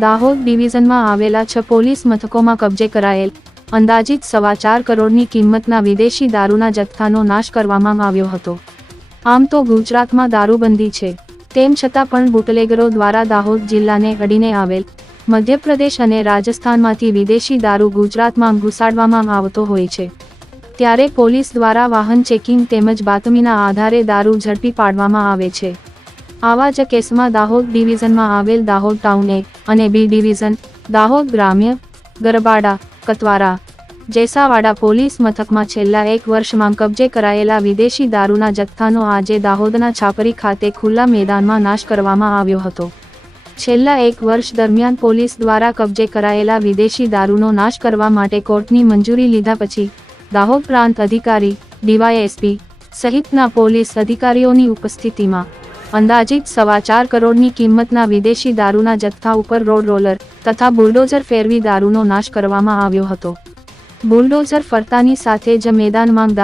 દાહોદ ડિવિઝનમાં આવેલા છ પોલીસ મથકોમાં કબજે કરાયેલ અંદાજિત સવા ચાર કરોડની કિંમતના વિદેશી દારૂના જથ્થાનો નાશ કરવામાં આવ્યો હતો. આમ તો ગુજરાતમાં દારૂબંધી છે. તેમ છતાં પણ બુટલેગરો દ્વારા દાહોદ જિલ્લાને અડીને આવેલ મધ્યપ્રદેશ અને રાજસ્થાનમાંથી વિદેશી દારૂ ગુજરાતમાં ઘુસાડવામાં આવતો હોય છે. ત્યારે પોલીસ દ્વારા વાહન ચેકિંગ તેમજ બાતમીના આધારે દારૂ ઝડપી પાડવામાં આવે છે. આવા જ કેસમાં દાહોદ ડિવિઝનમાં આવેલ દાહોદ ટાઉન એ અને બી ડિવિઝન, દાહોદ ગ્રામ્ય, ગરબાડા, કતવારા, જેસાવાડા પોલીસ મથકમાં છેલ્લા એક વર્ષમાં કબજે કરાયેલા વિદેશી દારૂના જથ્થાનો આજે દાહોદના છાપરી ખાતે ખુલ્લા મેદાનમાં નાશ કરવામાં આવ્યો હતો. છેલ્લા એક વર્ષ દરમિયાન પોલીસ દ્વારા કબજે કરાયેલા વિદેશી દારૂનો નાશ કરવા માટે કોર્ટની મંજૂરી લીધા પછી, દાહોદ પ્રાંત અધિકારી, ડીવાયએસપી, સહિતના પોલીસ અધિકારીઓની ઉપસ્થિતિમાં અંદાજિત સવા ચાર કરોડની કિંમતના વિદેશી દારૂના જથ્થા ઉપર રોડ રોલર તથા બુલડોઝર ફેરવી દારૂનો નાશ કરવામાં આવ્યો હતો. બુલડોઝર ફરતાની સાથે જ મેદાનમાં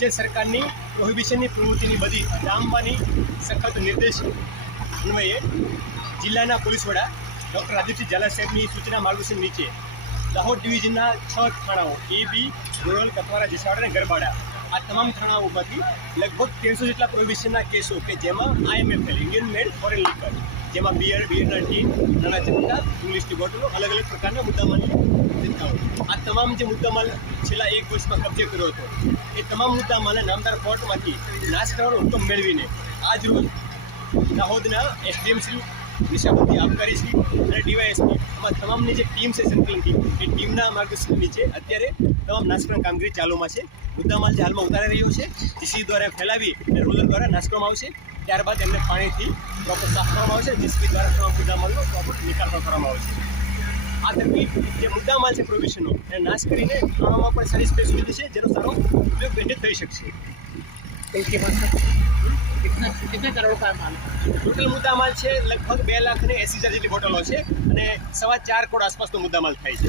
રાજ્ય સરકારની પ્રોહિબિશનની પ્રવૃત્તિની બધી ડામવાની સખત નિર્દેશ અન્વયે જિલ્લાના પોલીસ વડા ડૉક્ટર આદિત્ય ઝાલા સાહેબની સૂચના માર્ગદર્શન નીચે દાહોદ ડિવિઝનના છ થાણાઓ, એ બી ગોરલ કથવારા જસાવાડા અને ગરબાડા આ તમામ થાણાઓમાંથી લગભગ તેરસો જેટલા પ્રોહિબિશનના કેસો કે જેમાં IMFL Indian made foreign liquor જેમાં બિયર બિયરના ટી નાના ચમચા ઇંગ્લિશની બોટલો અલગ અલગ પ્રકારના મુદ્દામાં આ તમામ જે મુદ્દામાલ છેલ્લા એક વર્ષમાં કબજે કર્યો હતો, એ તમામ મુદ્દામાલને નામદાર કોર્ટમાંથી નાશ કરવાનો હુકમ મેળવીને આજ રોજ દાહોદના એસડીએમ શ્રી નિશાબંધી આબકારી શ્રી અને ડીવાયએસપી આમાં તમામની જે ટીમ છે સંકલન ટીમ, એ ટીમના માર્ગદર્શન નીચે અત્યારે તમામ નાશકરણ કામગીરી ચાલુમાં છે. મુદ્દામાલ જે હાલમાં ઉતારી રહ્યો છે જીસી દ્વારા ફેલાવી અને રોલર દ્વારા નાશ કરવામાં આવશે. ત્યારબાદ એમને પાણીથી પ્રોપર સાફ કરવામાં આવશે. જીસીબી દ્વારા તમામ મુદ્દામાલનો પ્રોપર નિકાલ કરવામાં આવશે. આ તરફી જે મુદ્દામાલ છે પ્રોવિશનનો એને નાશ કરીને આમાં પણ સારી સ્પેસ લીધી છે જેનો સારો ઉપયોગ બેઠે થઈ શકશે. ટોટલ મુદ્દામાલ છે લગભગ બે લાખ ને એસી હજાર જેટલી બોટલો છે અને સવા ચાર કરોડ આસપાસનો મુદ્દામાલ થાય છે.